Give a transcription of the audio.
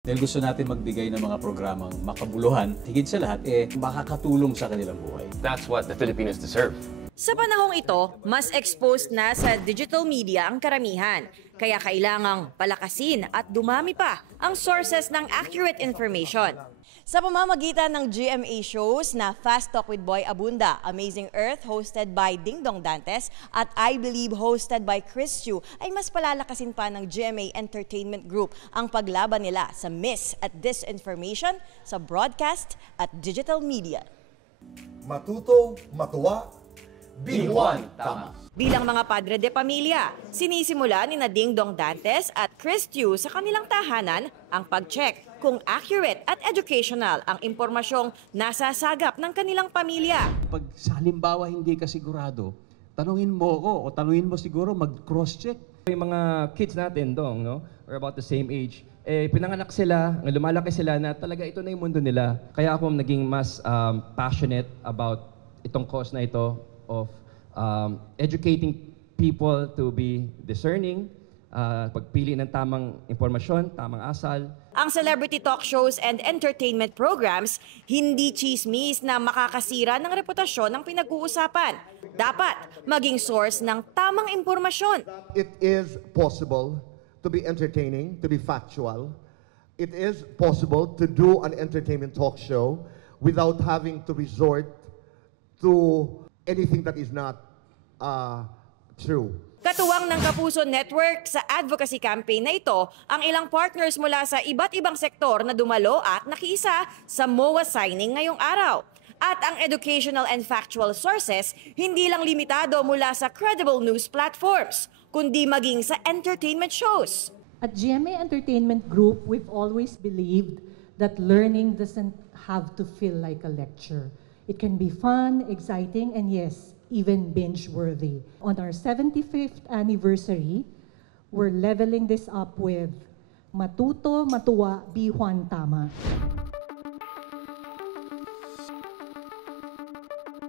Dahil gusto natin magbigay ng mga programang makabuluhan, higit sa lahat, makakatulong sa kanilang buhay. That's what the Filipinos deserve. Sa panahong ito, mas exposed na sa digital media ang karamihan. Kaya kailangang palakasin at dumami pa ang sources ng accurate information. Sa pamamagitan ng GMA shows na Fast Talk with Boy Abunda, Amazing Earth hosted by Ding Dong Dantes at I Believe hosted by Chris Chu ay mas palalakasin pa ng GMA Entertainment Group ang paglaban nila sa mis at disinformation sa broadcast at digital media. Matuto, matuwa, B1, tama. Bilang mga padre de pamilya, sinisimula ni Ding Dong Dantes at Chris Chu sa kanilang tahanan ang pag-check kung accurate at educational ang impormasyong nasasagap ng kanilang pamilya. Pag sa halimbawa hindi ka sigurado, tanungin mo ako o tanungin mo siguro mag-cross-check. Yung mga kids natin dong, no? Or about the same age, pinanganak sila, lumalaki sila na talaga ito na yung mundo nila. Kaya ako naging mas passionate about itong cause na ito of educating people to be discerning, pagpili ng tamang impormasyon, tamang asal. Ang celebrity talk shows and entertainment programs, hindi chismis na makakasira ng reputasyon ng pinag-uusapan. Dapat maging source ng tamang impormasyon. It is possible to be entertaining, to be factual. It is possible to do an entertainment talk show without having to resort to anything that is not true. Katuwang ng Kapuso Network sa advocacy campaign na ito ang ilang partners mula sa iba't ibang sektor na dumalo at nakiisa sa MOA signing ngayong araw. At ang educational and factual sources hindi lang limitado mula sa credible news platforms, kundi maging sa entertainment shows. At GMA Entertainment Group, we've always believed that learning doesn't have to feel like a lecture. It can be fun, exciting, and yes, even binge-worthy. On our 75th anniversary, we're leveling this up with Matuto, Matuwa, B1, Tama.